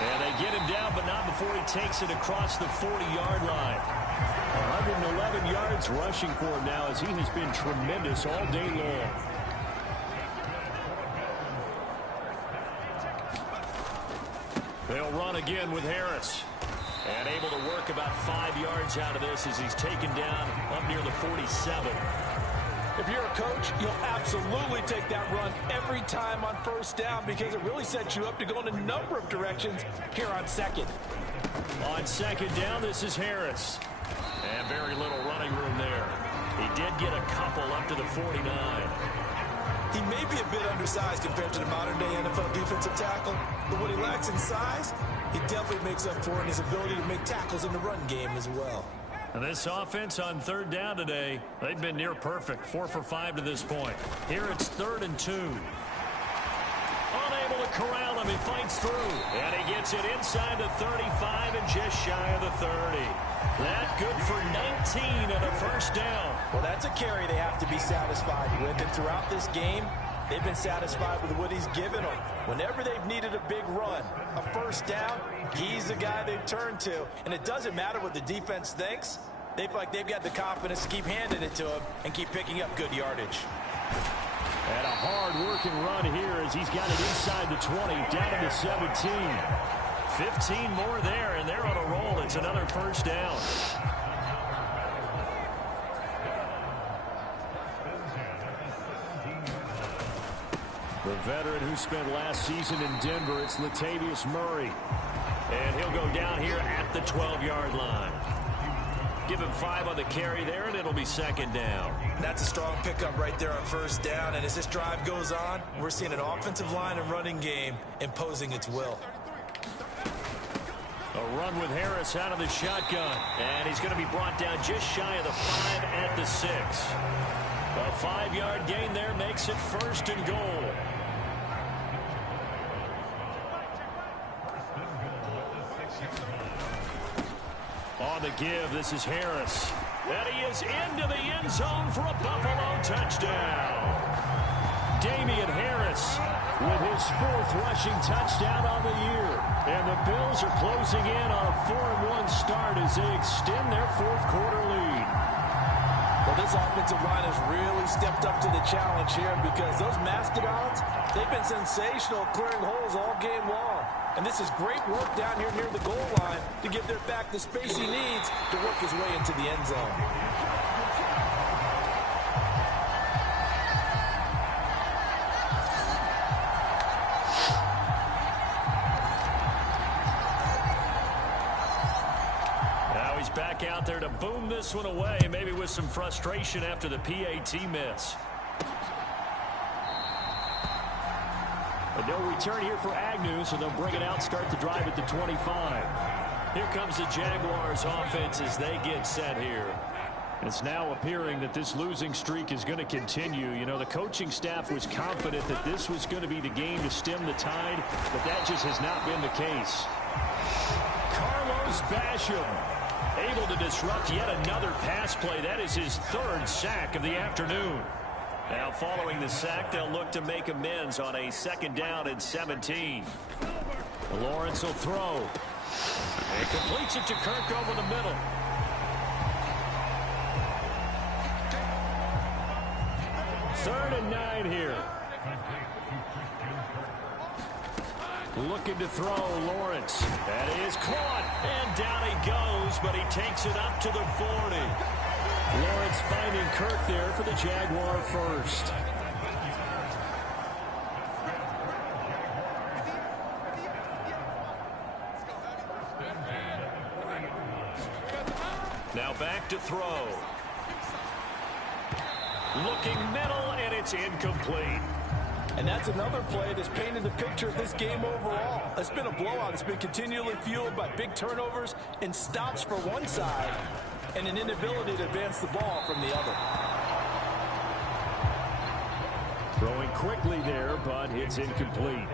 And they get him down, but not before he takes it across the 40-yard line. 111 yards rushing for him now as he has been tremendous all day long. They'll run again with Harris. And able to work about 5 yards out of this as he's taken down up near the 47. If you're a coach, you'll absolutely take that run every time on 1st down because it really sets you up to go in a number of directions here on 2nd. On 2nd down, this is Harris. And very little running room there. He did get a couple up to the 49. He may be a bit undersized compared to the modern-day NFL defensive tackle, but what he lacks in size, he definitely makes up for in his ability to make tackles in the run game as well. And this offense on 3rd down today, they've been near perfect. 4 for 5 to this point. Here it's 3rd and 2. Unable to corral him. He fights through. And he gets it inside the 35 and just shy of the 30. That good for 19 and a 1st down. Well, that's a carry they have to be satisfied with. And throughout this game, they've been satisfied with what he's given them. Whenever they've needed a big run, a 1st down, he's the guy they've turned to. And it doesn't matter what the defense thinks. They feel like they've got the confidence to keep handing it to him and keep picking up good yardage. And a hard-working run here as he's got it inside the 20, down to the 17. 15 more there, and they're on a roll. It's another 1st down. The veteran who spent last season in Denver, it's Latavius Murray. And he'll go down here at the 12-yard line. Give him 5 on the carry there, and it'll be 2nd down. That's a strong pickup right there on 1st down. And as this drive goes on, we're seeing an offensive line and running game imposing its will. A run with Harris out of the shotgun. And he's going to be brought down just shy of the 5 at the 6. A 5-yard gain there makes it 1st and goal. On the give, this is Harris. And he is into the end zone for a Buffalo touchdown. Damian Harris with his 4th rushing touchdown on the year. And the Bills are closing in on a 4-1 start as they extend their 4th quarter lead. Well, this offensive line has really stepped up to the challenge here because those Mastodons, they've been sensational clearing holes all game long. And this is great work down here near the goal line to give their back the space he needs to work his way into the end zone. Now he's back out there to boom this one away, maybe with some frustration after the PAT miss. But no return here for Agnew, so they'll bring it out, start the drive at the 25. Here comes the Jaguars offense as they get set here. It's now appearing that this losing streak is going to continue. You know, the coaching staff was confident that this was going to be the game to stem the tide, but that just has not been the case. Carlos Basham able to disrupt yet another pass play. That is his third sack of the afternoon. Now following the sack, they'll look to make amends on a 2nd down and 17. Lawrence will throw. And completes it to Kirk over the middle. Third and 9 here. Looking to throw, Lawrence. That is caught, and down he goes, but he takes it up to the 40. Lawrence finding Kirk there for the Jaguar first. Now back to throw. Looking middle, and it's incomplete. And that's another play that's painted the picture of this game overall. It's been a blowout. It's been continually fueled by big turnovers and stops for one side and an inability to advance the ball from the other. Throwing quickly there, but it's incomplete.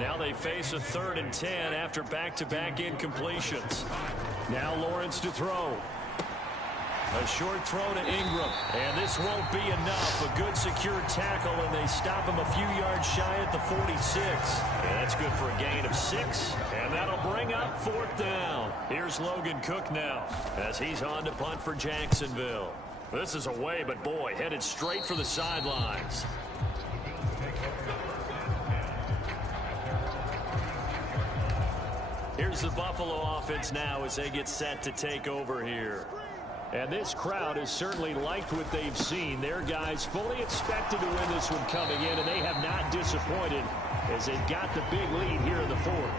Now they face a 3rd and 10 after back-to-back incompletions. Now Lawrence to throw. A short throw to Ingram, and this won't be enough. A good secure tackle, and they stop him a few yards shy at the 46. And that's good for a gain of 6, and that'll bring up 4th down. Here's Logan Cook now, as he's on to punt for Jacksonville. This is away, but boy, headed straight for the sidelines. Here's the Buffalo offense now as they get set to take over here. And this crowd has certainly liked what they've seen. Their guys fully expected to win this one coming in, and they have not disappointed as they've got the big lead here in the 4th.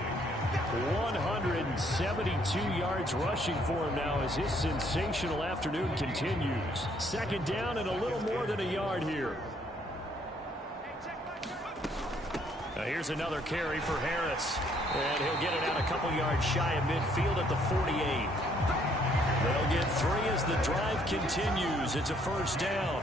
172 yards rushing for him now as his sensational afternoon continues. 2nd down and a little more than a yard here. Now here's another carry for Harris. And he'll get it out a couple yards shy of midfield at the 48. They'll get 3 as the drive continues. It's a 1st down.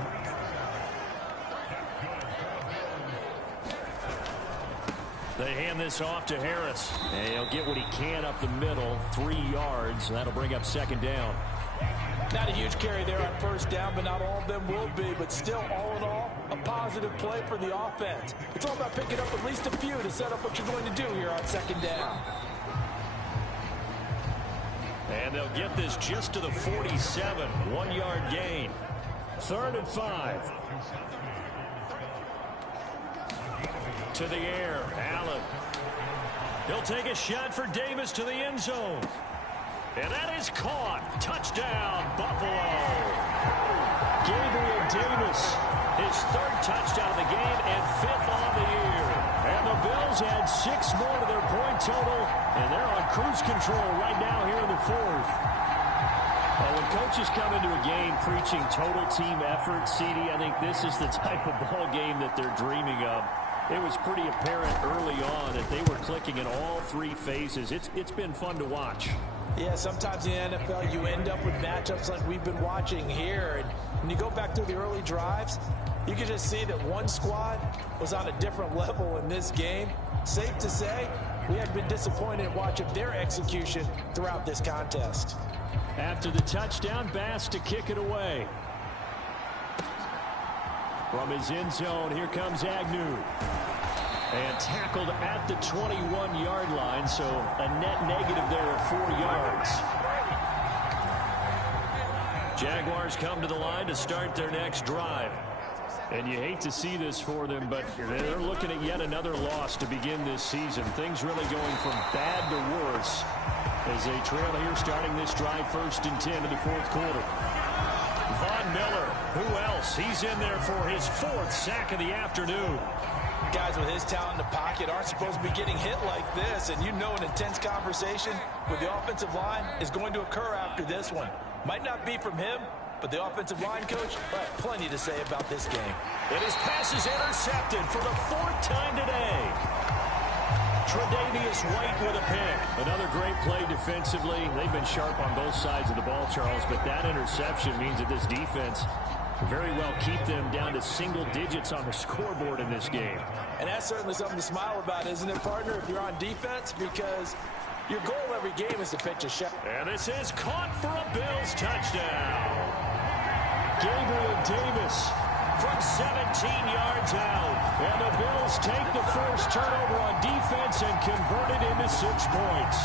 They hand this off to Harris. And he'll get what he can up the middle. 3 yards. That'll bring up 2nd down. Not a huge carry there on 1st down, but not all of them will be. But still, all in all, a positive play for the offense. It's all about picking up at least a few to set up what you're going to do here on 2nd down. And they'll get this just to the 47. 1-yard gain. 3rd and 5. To the air. Allen. He'll take a shot for Davis to the end zone. And that is caught. Touchdown, Buffalo. Gabriel Davis, his 3rd touchdown of the game and 5th on the year. And the Bills add 6 more to their point total, and they're on cruise control right now here in the 4th. Well, when coaches come into a game preaching total team effort, CD, I think this is the type of ball game that they're dreaming of. It was pretty apparent early on that they were clicking in all 3 phases. It's been fun to watch. Yeah, sometimes in the NFL you end up with matchups like we've been watching here. And when you go back through the early drives, you can just see that one squad was on a different level in this game. Safe to say, we have been disappointed in watching their execution throughout this contest. After the touchdown, Bass to kick it away. From his end zone, here comes Agnew. And tackled at the 21-yard line, so a net negative there of 4 yards. Jaguars come to the line to start their next drive. And you hate to see this for them, but they're looking at yet another loss to begin this season. Things really going from bad to worse as they trail here starting this drive 1st and 10 in the 4th quarter. Von Miller, who else? He's in there for his 4th sack of the afternoon. Guys with his talent in the pocket aren't supposed to be getting hit like this, and you know an intense conversation with the offensive line is going to occur after this one. Might not be from him, but the offensive line coach will have plenty to say about this game. And his pass is intercepted for the 4th time today. Tre'Davious White with a pick. Another great play defensively. They've been sharp on both sides of the ball, Charles, but that interception means that this defense very well keep them down to single digits on the scoreboard in this game. And that's certainly something to smile about, isn't it, partner, if you're on defense? Because Your goal every game is to pitch a shot. And this is caught for a Bills touchdown. Gabriel Davis from 17 yards out. And the Bills take the first turnover on defense and convert it into 6 points.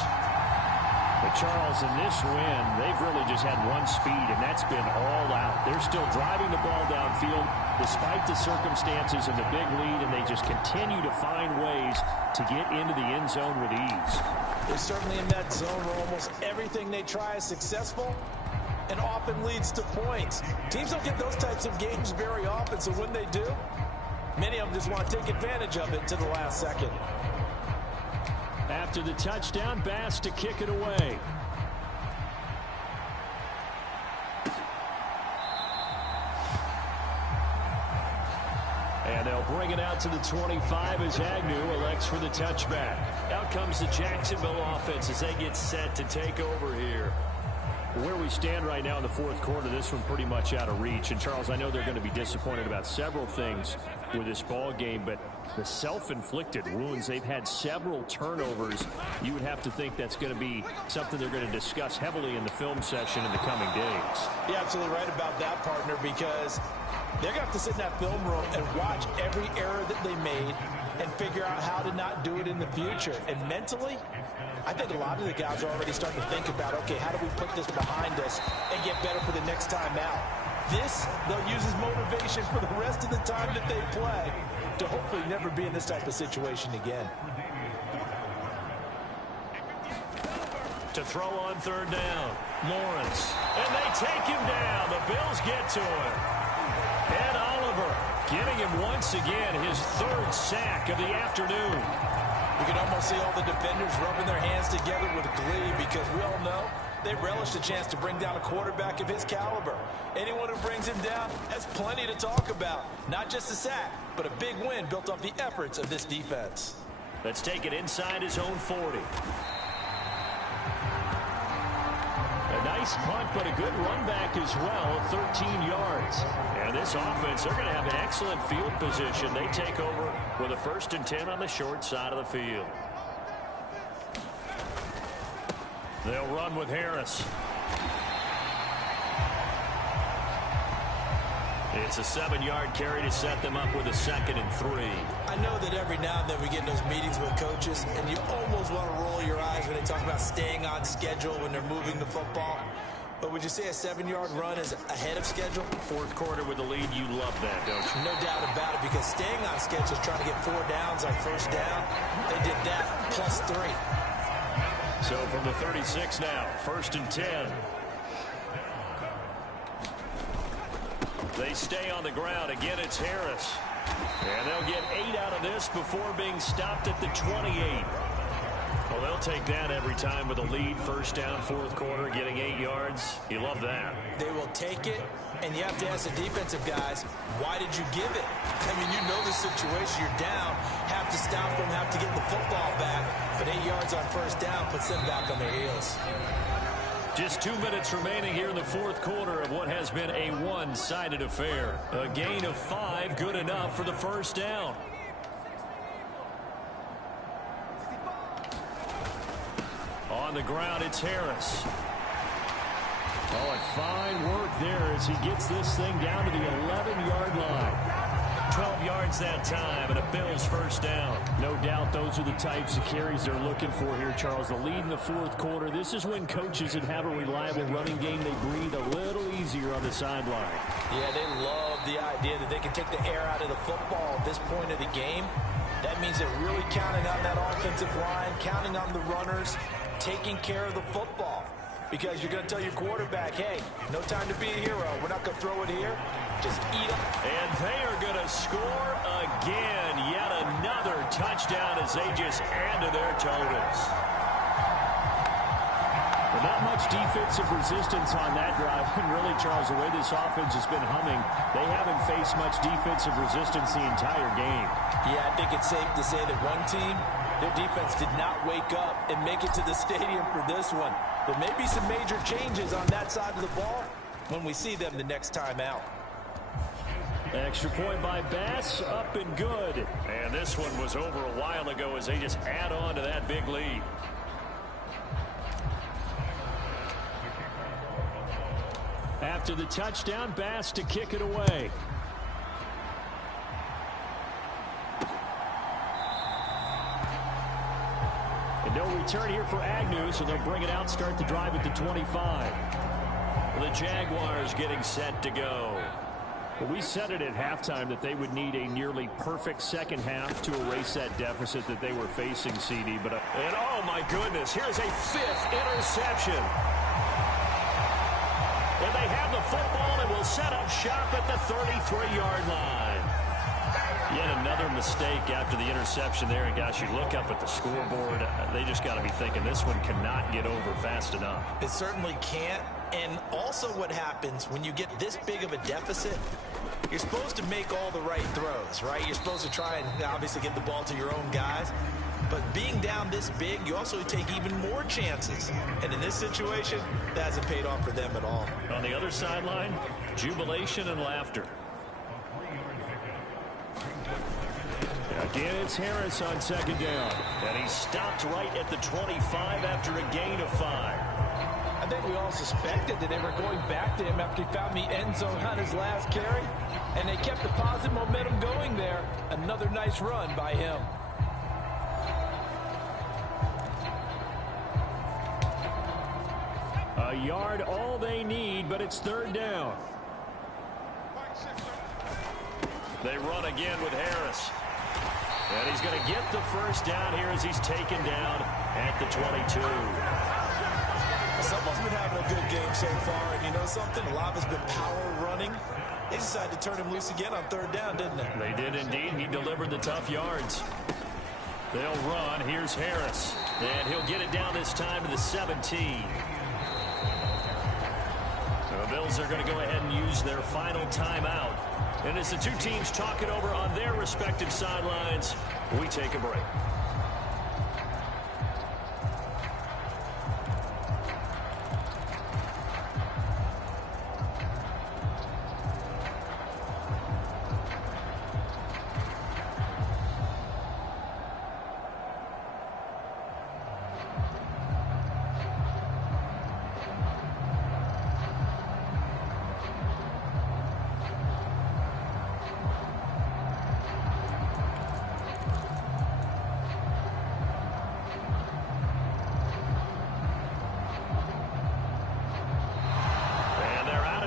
But Charles, in this win, they've really just had one speed, and that's been all out. They're still driving the ball downfield despite the circumstances and the big lead, and they just continue to find ways to get into the end zone with ease. They're certainly in that zone where almost everything they try is successful and often leads to points. Teams don't get those types of games very often, so when they do, many of them just want to take advantage of it to the last second. After the touchdown, Bass to kick it away. And they'll bring it out to the 25 as Agnew elects for the touchback. Out comes the Jacksonville offense as they get set to take over here. Where we stand right now in the fourth quarter, this one pretty much out of reach. And, Charles, I know they're going to be disappointed about several things with this ball game, but the self-inflicted wounds, they've had several turnovers. You would have to think that's going to be something they're going to discuss heavily in the film session in the coming days. You're absolutely right about that, partner, because they're going to have to sit in that film room and watch every error that they made and figure out how to not do it in the future. And mentally, I think a lot of the guys are already starting to think about, okay, how do we put this behind us and get better for the next time out? This, they'll use as motivation for the rest of the time that they play to hopefully never be in this type of situation again. To throw on third down, Lawrence. And they take him down. The Bills get to him. Ed Oliver getting him once again, his 3rd sack of the afternoon. You can almost see all the defenders rubbing their hands together with glee because we all know they relish the chance to bring down a quarterback of his caliber. Anyone who brings him down has plenty to talk about. Not just a sack, but a big win built off the efforts of this defense. Let's take it inside his own 40. A nice punt, but a good run back as well, 13 yards. And this offense, they're going to have an excellent field position. They take over with a 1st and 10 on the short side of the field. They'll run with Harris. It's a 7-yard carry to set them up with a 2nd and 3. I know that every now and then we get in those meetings with coaches, and you almost want to roll your eyes when they talk about staying on schedule when they're moving the football. But would you say a 7-yard run is ahead of schedule? Fourth quarter with the lead, you love that, don't you? No doubt about it, because staying on schedule is trying to get 4 downs on first down. They did that plus 3. So from the 36 now, 1st and 10. They stay on the ground. Again, it's Harris. And they'll get 8 out of this before being stopped at the 28. Well, they'll take that every time with a lead. 1st down, 4th quarter, getting 8 yards. You love that. They will take it, and you have to ask the defensive guys, why did you give it? I mean, you know the situation. You're down, have to stop them, have to get the football back. But 8 yards on 1st down puts them back on their heels. Just 2 minutes remaining here in the 4th quarter of what has been a one-sided affair. A gain of 5, good enough for the 1st down. On the ground, it's Harris. Oh, and fine work there as he gets this thing down to the 11-yard line. 12 yards that time, and a Bills 1st down. No doubt those are the types of carries they're looking for here, Charles. The lead in the 4th quarter. This is when coaches that have a reliable running game, they breathe a little easier on the sideline. Yeah, they love the idea that they can take the air out of the football at this point of the game. That means they're really counting on that offensive line, counting on the runners, taking care of the football. Because you're going to tell your quarterback, hey, no time to be a hero. We're not going to throw it here. Just eat them. And they are going to score again. Yet another touchdown as they just add to their totals. But not much defensive resistance on that drive. And really, Charles, the way this offense has been humming, they haven't faced much defensive resistance the entire game. Yeah, I think it's safe to say that one team, their defense did not wake up and make it to the stadium for this one. There may be some major changes on that side of the ball when we see them the next time out. Extra point by Bass, up and good. And this one was over a while ago as they just add on to that big lead. After the touchdown, Bass to kick it away. And no return here for Agnew, so they'll bring it out, start the drive at the 25. The Jaguars getting set to go. Well, we said it at halftime that they would need a nearly perfect second half to erase that deficit that they were facing, CD. But and oh my goodness, here's a 5th interception. And they have the football and will set up shop at the 33-yard line. Yet another mistake after the interception there. And gosh, you look up at the scoreboard, they just got to be thinking this one cannot get over fast enough. It certainly can't. And also what happens when you get this big of a deficit, you're supposed to make all the right throws, right? You're supposed to try and obviously get the ball to your own guys. But being down this big, you also take even more chances. And in this situation, that hasn't paid off for them at all. On the other sideline, jubilation and laughter. Again, it's Harris on second down. And he stopped right at the 25 after a gain of 5. I think we all suspected that they were going back to him after he found the end zone on his last carry. And they kept the positive momentum going there. Another nice run by him. A yard all they need, but it's 3rd down. They run again with Harris. And he's going to get the first down here as he's taken down at the 22. Someone's been having a good game so far, and you know something? A lot of it's been power running. They decided to turn him loose again on 3rd down, didn't they? They did indeed. He delivered the tough yards. They'll run. Here's Harris. And he'll get it down this time to the 17. The Bills are going to go ahead and use their final timeout. And as the two teams talk it over on their respective sidelines, we take a break.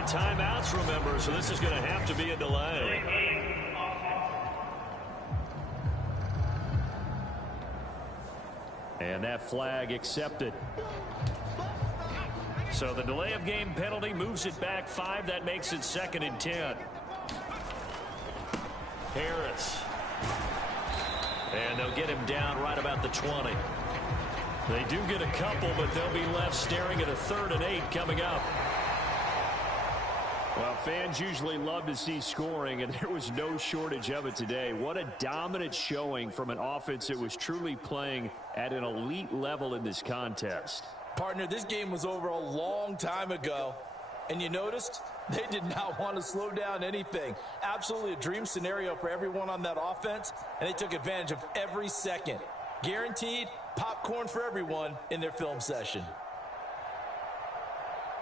Timeouts, remember, so this is going to have to be a delay. And that flag accepted. So the delay of game penalty moves it back 5. That makes it 2nd and 10. Harris. And they'll get him down right about the 20. They do get a couple, but they'll be left staring at a 3rd and 8 coming up. Well, fans usually love to see scoring, and there was no shortage of it today. What a dominant showing from an offense that was truly playing at an elite level in this contest. Partner, this game was over a long time ago, and you noticed they did not want to slow down anything. Absolutely a dream scenario for everyone on that offense, and they took advantage of every second. Guaranteed popcorn for everyone in their film session.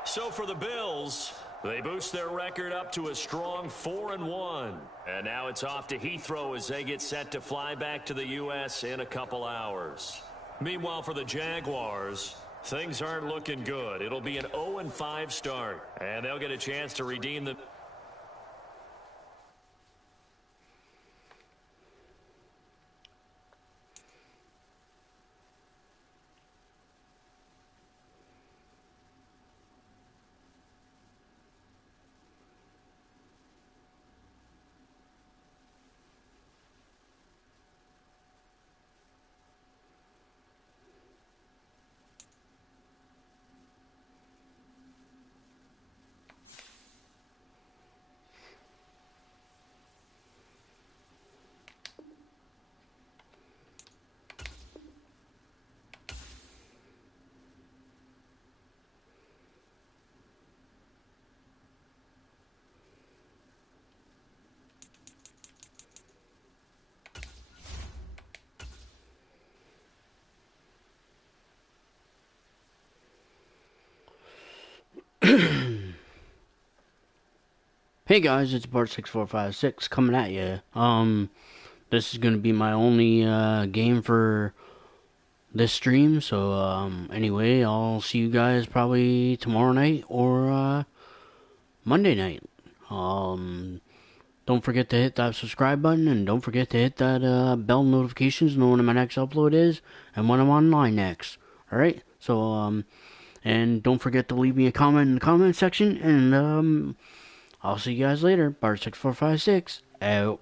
So for the Bills, they boost their record up to a strong 4-1. And now it's off to Heathrow as they get set to fly back to the U.S. in a couple hours. Meanwhile, for the Jaguars, things aren't looking good. It'll be an 0-5 start, and they'll get a chance to redeem the... Hey guys, it's Bart6456 coming at you. This is gonna be my only game for this stream. So anyway, I'll see you guys probably tomorrow night or Monday night. Don't forget to hit that subscribe button, and don't forget to hit that bell notifications to know when my next upload is and when I'm online next. All right. So and don't forget to leave me a comment in the comment section, and I'll see you guys later. Bart6456 out.